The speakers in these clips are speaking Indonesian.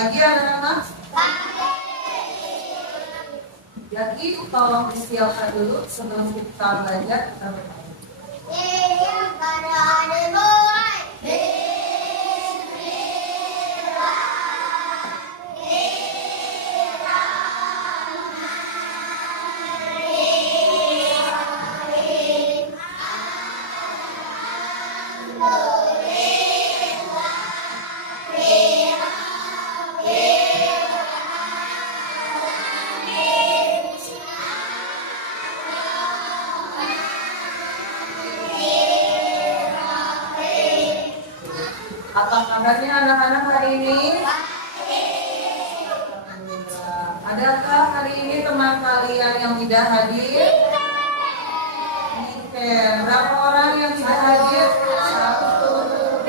Lagi anak-anak? Jadi tolong disiapkan dulu sebelum kita belajar. Kita apa kabarnya anak-anak hari ini? Adakah hari ini teman kalian yang tidak hadir? Oke, berapa orang yang tidak hadir? Satu.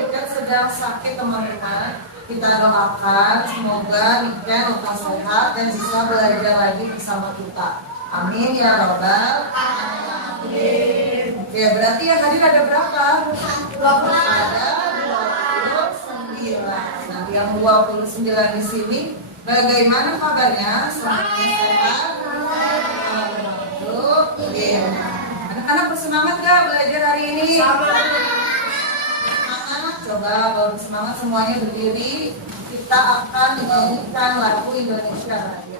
Kita sedang sakit teman-teman. Kita doakan semoga Niken lekas sehat dan bisa belajar lagi bersama kita. Amin ya robbal alamin. Oke, berarti yang hadir ada berapa? Ada 29. Nah, yang 29 di sini bagaimana kabarnya? Semuanya sehat? Oke. Anak-anak bersemangat gak belajar hari ini? Semangat. Coba kalau semangat semuanya berdiri. Kita akan menyanyikan lagu Indonesia Raya.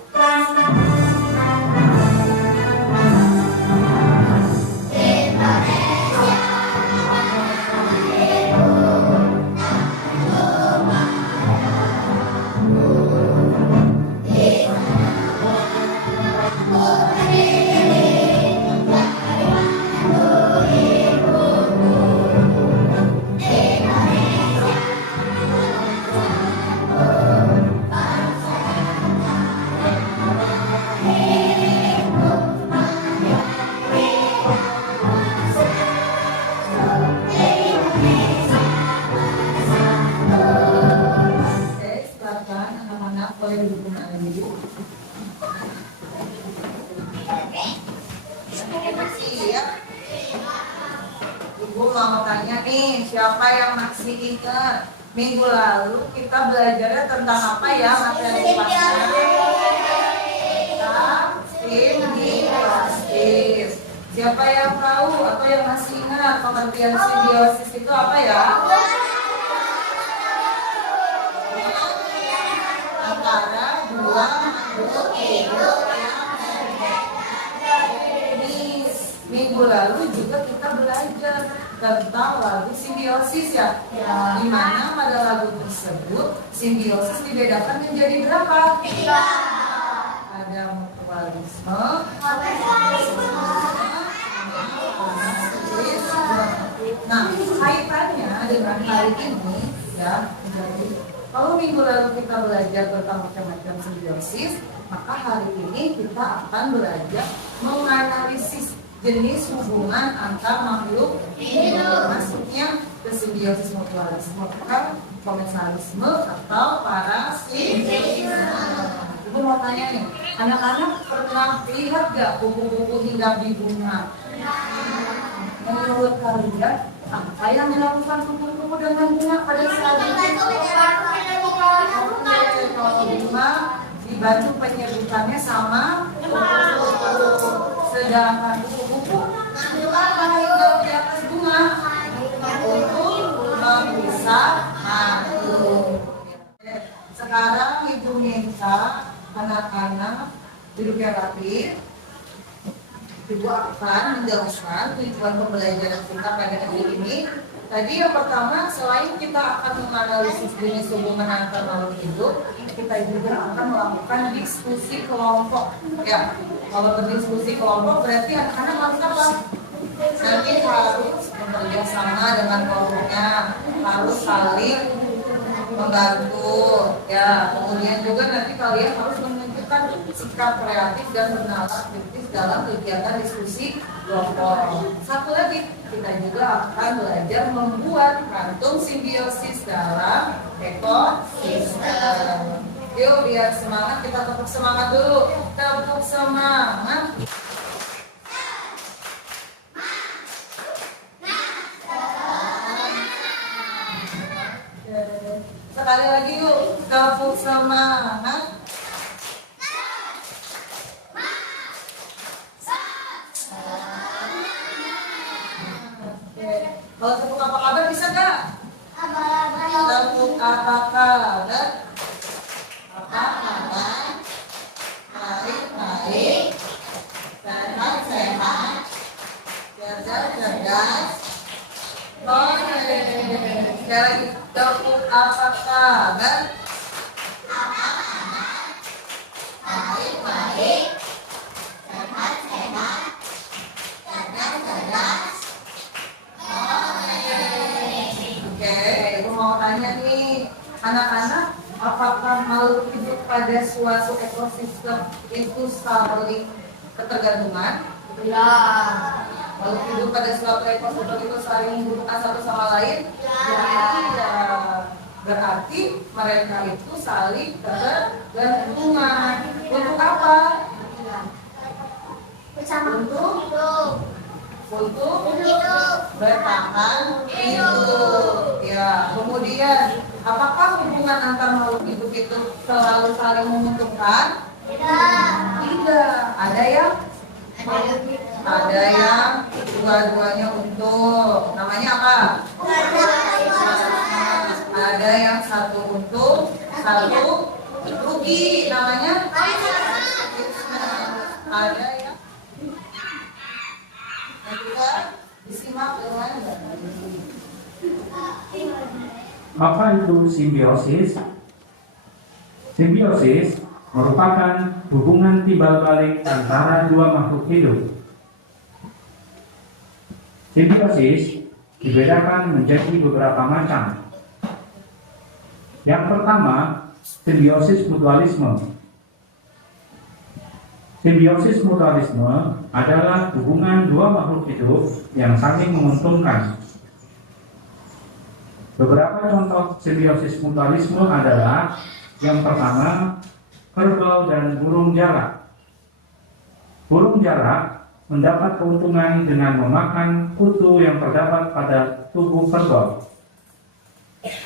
Ibu mau tanya nih, siapa yang masih ingat minggu lalu kita belajarnya tentang apa ya materi simbiosis. Siapa yang tahu atau yang masih ingat pengertian simbiosis itu apa ya? Antara dua makhluk hidup minggu lalu juga kita belajar tentang lagu simbiosis ya. Di mana pada lagu tersebut simbiosis dibedakan menjadi berapa? 3. Ada mutualisme, nah kaitannya dengan hari ini ya. Jadi kalau minggu lalu kita belajar tentang macam-macam simbiosis, maka hari ini kita akan belajar menganalisis jenis hubungan antar makhluk hidup, maksudnya simbiosis, mutualisme, komensalisme atau parasitisme. Ibu mau tanya nih, anak-anak pernah lihat gak kupu-kupu hinggap di bunga? Menurut kalian apa yang dilakukan kupu-kupu dengan bunga pada saat itu? Kalau bunga dibantu penyebutannya sama sedangkan kupu-kupu apa hinggap di atas bunga untuk memisah makhluk. Sekarang ibu minta anak-anak duduk yang rapi. Ibu akan menjelaskan tujuan pembelajaran kita pada hari ini. Tadi yang pertama, selain kita akan menganalisis jenis hubungan antar makhluk hidup, kita juga akan melakukan diskusi kelompok. Ya, kalau berdiskusi kelompok berarti anak-anak harus apa? Nanti harus bekerja sama dengan kelompoknya, harus saling membantu. Ya, kemudian juga nanti kalian harus menunjukkan sikap kreatif dan bernalar kritis dalam kegiatan diskusi kelompok. Satu lagi, kita juga akan belajar membuat kantung simbiosis dalam ekosistem. Yuk biar semangat, kita tepuk semangat dulu. Tepuk semangat. Sekali lagi yuk. Tepuk semangat. Kalau tepuk apa kabar bisa nggak? Tepuk apa kabar? Apa kabar? Baik-baik. Sehat-sehat. Cerdas-cerdas. Oke. Sekali lagi. Tepuk apa kabar? Baik-baik. Sehat-sehat. Cerdas-cerdas. Oke, ibu mau tanya nih, anak-anak, apakah makhluk hidup pada suatu ekosistem itu saling ketergantungan? Ya. Makhluk hidup pada suatu ekosistem itu saling membutuhkan satu sama lain? Ya. Tidak. Berarti mereka itu saling ketergantungan. Untuk apa? Untuk bertahan hidup. Ya, kemudian apakah hubungan antar makhluk hidup itu selalu saling menguntungkan? Tidak. Ada yang dua-duanya untung. Namanya apa? Ada yang satu untung, satu rugi. Namanya? Ada yang juga disimak dengan Apa itu simbiosis? Simbiosis merupakan hubungan timbal balik antara dua makhluk hidup. Simbiosis dibedakan menjadi beberapa macam. Yang pertama, simbiosis mutualisme. Simbiosis mutualisme adalah hubungan dua makhluk hidup yang saling menguntungkan. Beberapa contoh simbiosis mutualisme adalah yang pertama, kerbau dan burung jalak. Burung jalak mendapat keuntungan dengan memakan kutu yang terdapat pada tubuh kerbau.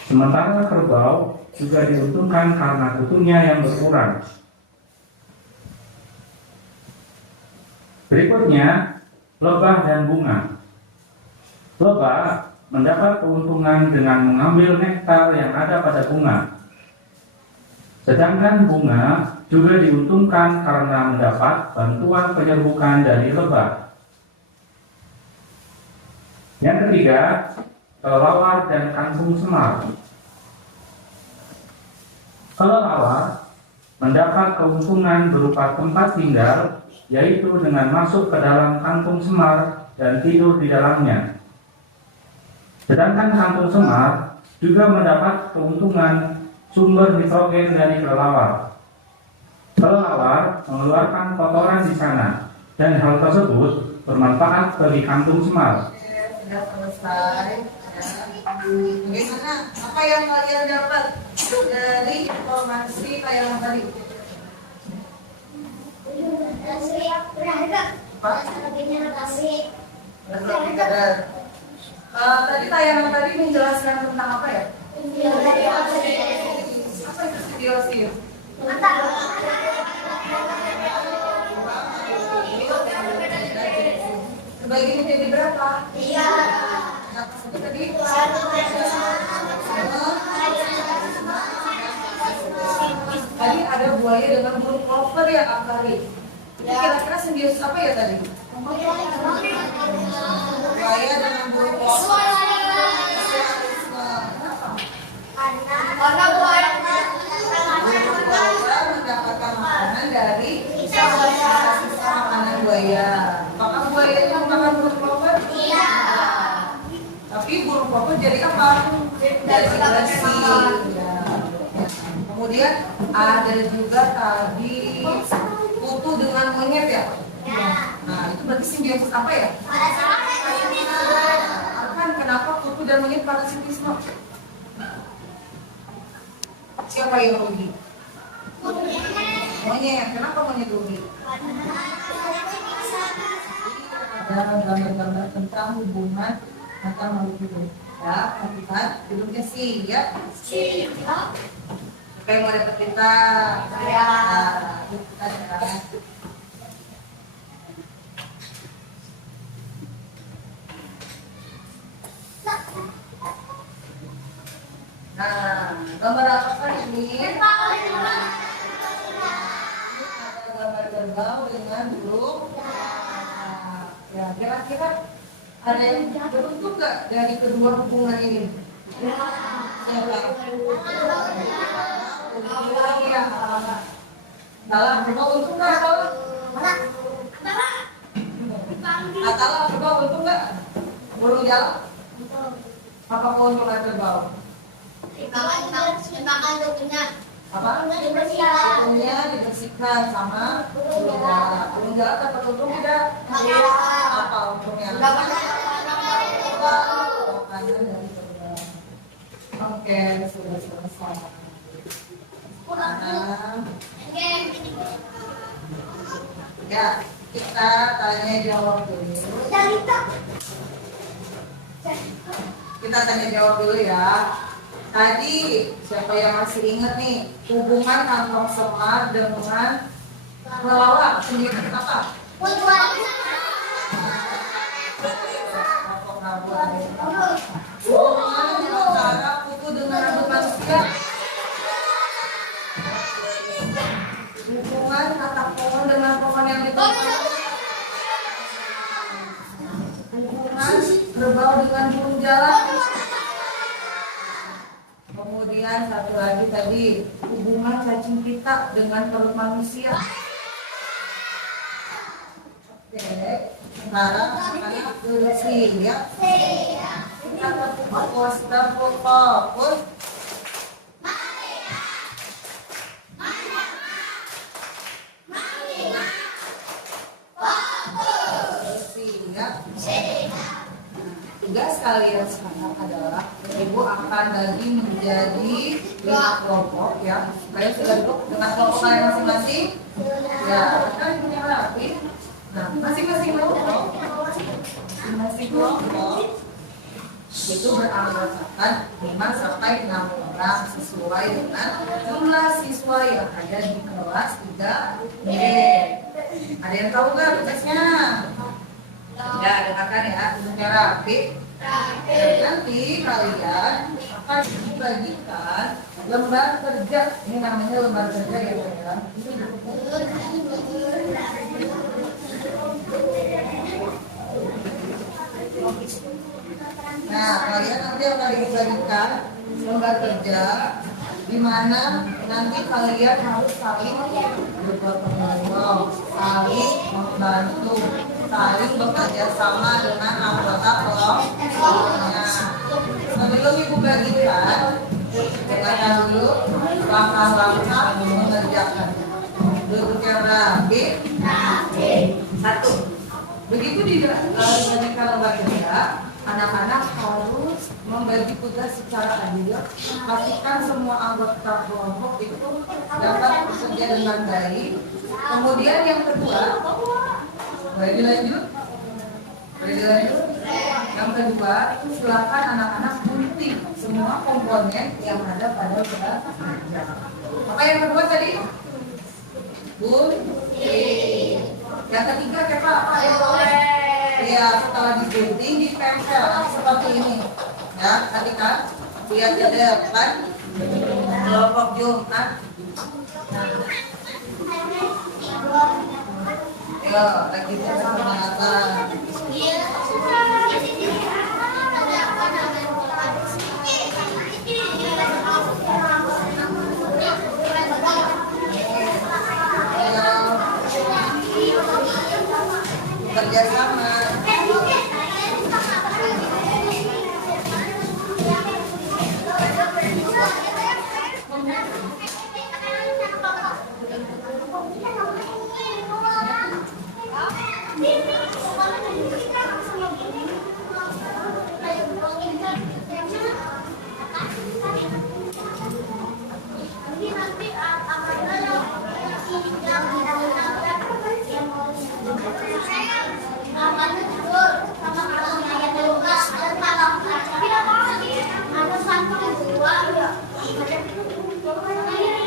Sementara kerbau juga diuntungkan karena kutunya yang berkurang. Berikutnya, lebah dan bunga. Lebah mendapat keuntungan dengan mengambil nektar yang ada pada bunga. Sedangkan bunga juga diuntungkan karena mendapat bantuan penyerbukan dari lebah. Yang ketiga, kelelawar dan kantung semar. Kelelawar mendapat keuntungan berupa tempat tinggal, yaitu dengan masuk ke dalam kantung semar dan tidur di dalamnya. Sedangkan kantung semar juga mendapat keuntungan sumber nitrogen dari kelelawar. Kelelawar mengeluarkan kotoran di sana, dan hal tersebut bermanfaat bagi kantung semar. Sudah selesai. Bagaimana? Apa yang kalian dapat dari informasi tayangan tadi? Tadi tayangan tadi menjelaskan tentang apa ya? Apa itu simbiosis? Bagi menjadi berapa? Berapa sebut tadi? Tadi ada buaya dengan burung clover ya, Kak Kari. Kira-kira simbiosis apa ya tadi? Buaya dengan burung clover. Karena buaya Burung clover mendapatkan makanan dari sisa makanan buaya. Apakah buaya itu makan burung clover? Iya. Tapi burung clover jadi apa? Jadi bersih. Kemudian ada juga tadi kutu dengan monyet ya? Nah itu berarti simbiosis apa ya? Kan kenapa kutu dan monyet parasitisme? Siapa yang rugi? Monyet. Kenapa monyet rugi? Ada gambar-gambar tentang hubungan antar makhluk hidup. Ya, lihat hidupnya sih, ya. Siapa yang mau dapat kita? Saya. Kita ya. Nah, gambar apa kan ini? Ada gambar kerbau dengan burung. Nah, ya, kira-kira ada yang beruntung nggak dari kedua hubungan ini? Siapa? Iya. Salah, kerbau untung nggak? Salah, kerbau untung nggak? Burung jalan? Apa keuntungan kerbau? Apa? Untungnya dibersihkan sama burung jalan dapat untung tidak? Apa untungnya? Makanan dari kerbau. Oke, sudah selesai. Ya, kita tanya jawab dulu. Kita tanya jawab dulu ya. Tadi siapa yang masih ingat nih hubungan kantong semar dengan kelelawar sendiri apa? Hubungan antara kuku dengan rambut manusia. Hubungan atap pohon dengan pohon yang ditumpangi. Hubungan kerbau dengan burung jalan. Kemudian satu lagi tadi hubungan cacing pita dengan perut manusia. Oke, sekarang anak bersih ya. Kita fokus dan fokus. Bersih ya. Tugas kalian sekarang adalah ibu akan bagi menjadi 5 kelompok ya. Kalian sudah duduk dengan kelompok kalian masing-masing. Ya, kan punya rapi. Nah, masing-masing kelompok itu beranggotakan 5 sampai 6 orang sesuai dengan jumlah siswa yang ada di kelas 3B. Ada yang tahu nggak tugasnya? Ya, dengarkan ya, bentuknya rapi. Dan nanti kalian akan dibagikan lembar kerja. Ini namanya lembar kerja ya, kalian. Nah, kalian nanti akan dibagikan lembar kerja di mana nanti kalian harus saling bergotong royong, saling membantu, saling bekerja sama dengan anggota kelompoknya. Sebelum ibu bagikan, dengarkan dulu langkah-langkah mengerjakan. Duduk yang rapi. 1. Begitu dibagikan lembar kerja, anak-anak harus membagi tugas secara adil. Pastikan semua anggota kelompok itu dapat bekerja dengan baik. Kemudian yang kedua, boleh dilanjut? Yang kedua, silakan anak-anak gunting semua komponen yang ada pada lembar kerja. Apa yang kedua tadi? Gunting. Yang ketiga apa? Ya, setelah digunting ditempel seperti ini. Ya, ketika lihat di depan kelompok Jumat. Ya, lagi ternyata. Kerjasama. Ada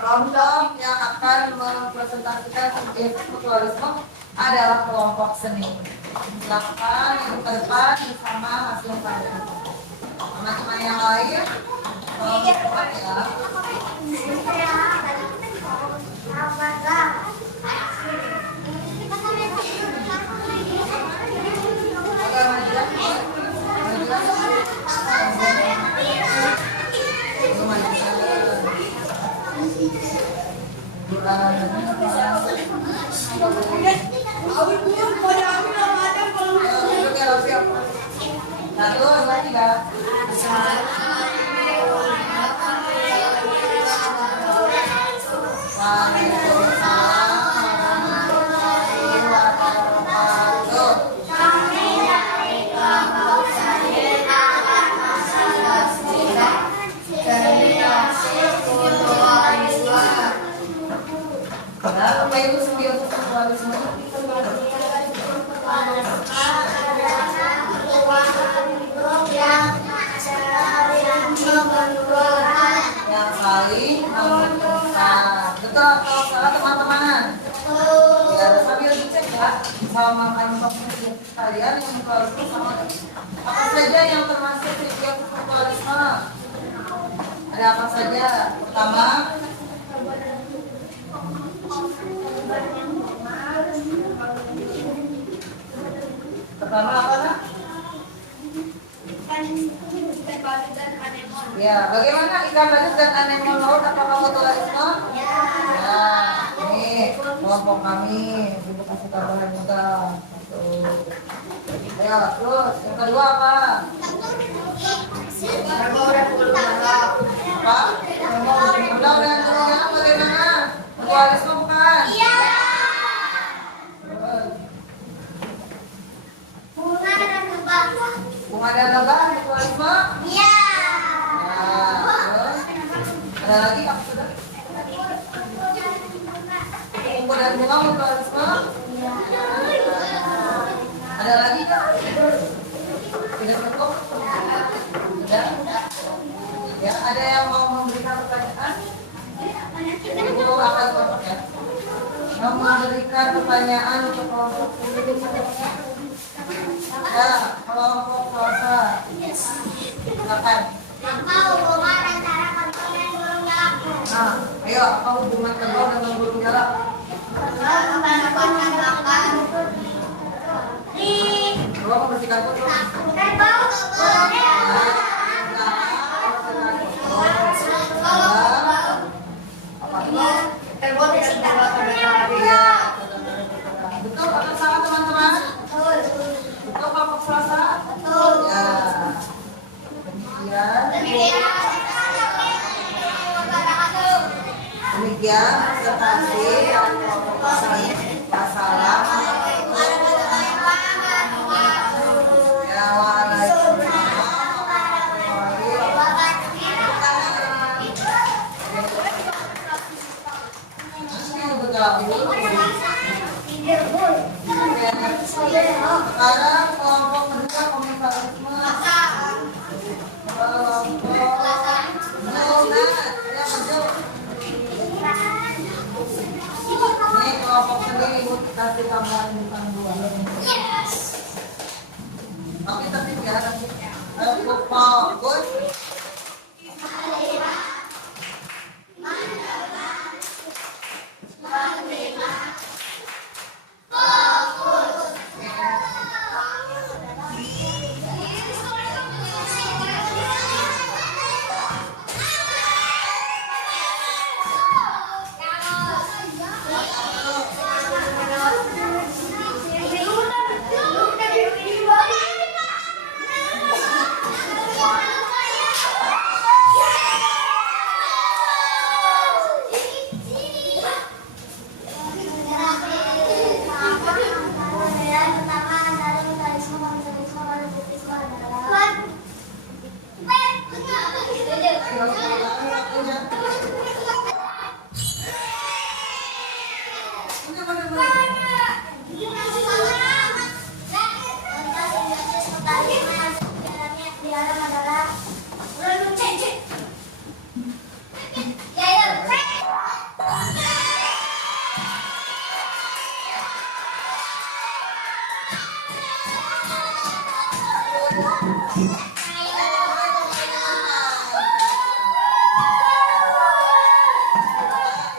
Kelompok yang akan mempresentasikan kegiatan mutualisme adalah kelompok seni. Silakan yang ke depan bersama hasil karya. Teman-teman yang lain, kelompok ya. Agak maju. Satu, dua, tiga. Apa itu simbiosis mutualisme? Yang saling menguntungkan. Betul atau salah teman-teman? Ya, sambil dicek ya sama kantong kalian yang mutualisme sama apa saja yang termasuk simbiosis mutualisme? Ada apa saja? Pertama, apa nak? Ya, bagaimana ikan badut dan anemon laut apakah mutualisme? Ya, ini kelompok kami. Ibu kasih tambahan juga. Satu. Ayo, terus yang kedua apa? Apa? Mudah-mudahan dulu ya, bagaimana? Mutualisme bukan? Iya. Bunga dan lebah mutualisme? Iya. Ada lagi apa sudah? Kumpul dan bunga mutualisme? Iya. Ada lagi kak? Tidak cukup? Sudah? Ya, ada yang mau memberikan pertanyaan? Ibu akan kelompok ya. Mau memberikan pertanyaan untuk kelompok ini? Ya, kelompok puasa. Silakan. Nah, ayo apa hubungan telur dengan burung jalak? Telur membersihkan kita foto. Betul atau salah teman-teman? Betul kelompok selasa? Ya. Demikian presentasi yang masalah. Ya, sekarang kelompok kedua komisarisme. Ini kelompok sendiri ibu kasih tambahan bintang 2. Tapi tertib ya, fokus.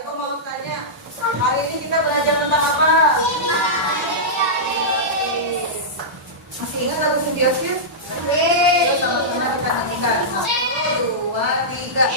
Ibu mau tanya, hari ini kita belajar tentang apa? Masih ingat lagu simbiosis? Yuk sama-sama kita nyanyikan. 1, 2, 3.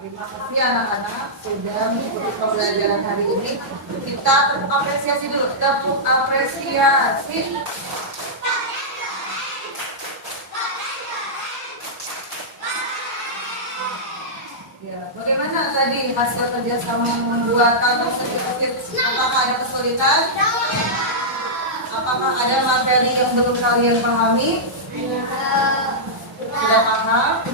Terima kasih anak-anak sudah mengikuti pembelajaran hari ini. Kita tepuk apresiasi dulu. Tepuk apresiasi. Ya, bagaimana tadi hasil kerjasama membuat tersebut? Apakah ada kesulitan? Apakah ada materi yang belum kalian pahami? Sudah paham?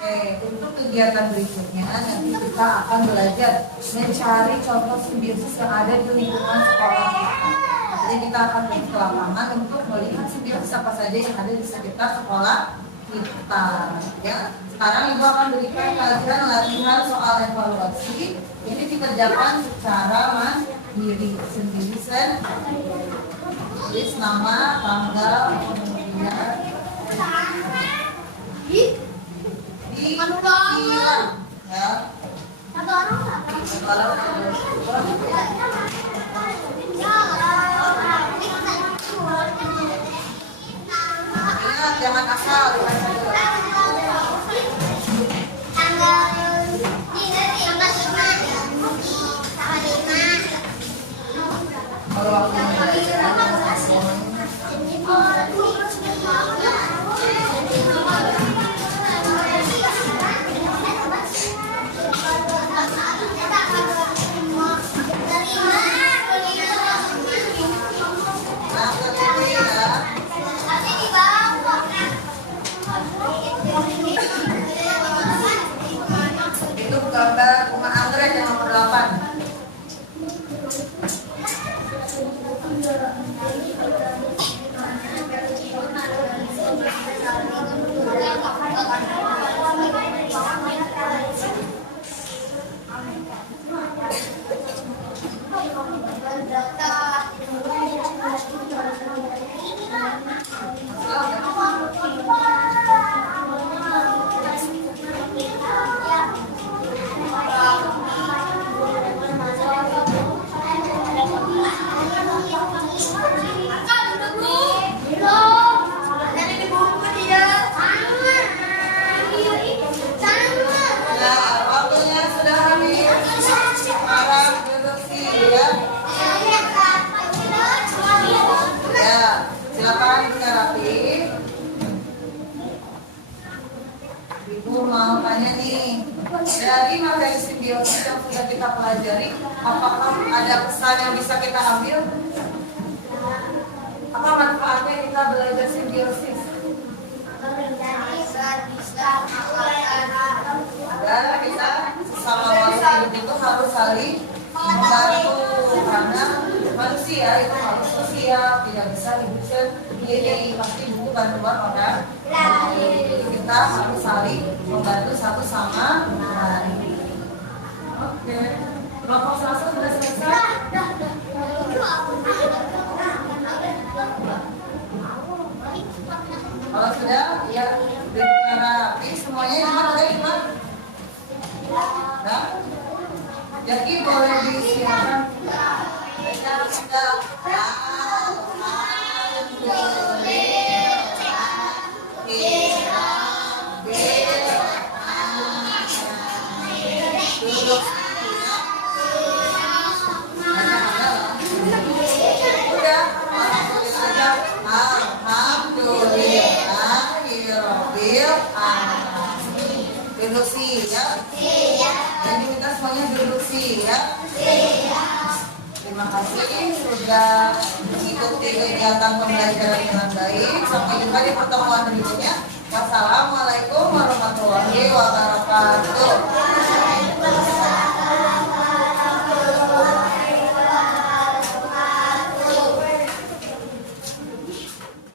Oke, untuk kegiatan berikutnya nanti kita akan belajar mencari contoh simbiosis yang ada di lingkungan sekolah kita. Jadi kita akan pergi ke lapangan untuk melihat simbiosis apa saja yang ada di sekitar sekolah kita. Ya, sekarang ibu akan berikan kalian latihan soal evaluasi. Ini dikerjakan secara mandiri sendiri. Tulis nama, tanggal, kemudian hilang ya. Ingat jangan asal Kalau waktu belajar itu gambar rumah anggrek yang nomor 8. Ibu mau tanya nih, dari materi simbiosis yang sudah kita pelajari, apakah ada pesan yang bisa kita ambil? Apa manfaatnya kita belajar simbiosis? Ada, kita sama makhluk itu harus saling membantu, karena manusia itu harus sosial, tidak bisa hidup sendiri, pasti butuh bantuan orang. Jadi kita harus saling membantu satu sama lain. Oke, kelompok 1 sudah selesai. Kalau sudah, ya dengan rapi semuanya dibuat. Nah, jadi boleh disiapkan. Duduk siap. Jadi kita semuanya duduk siap. Terima kasih sudah mengikuti kegiatan pembelajaran dengan baik. Sampai jumpa di pertemuan berikutnya. Wassalamualaikum warahmatullahi wabarakatuh.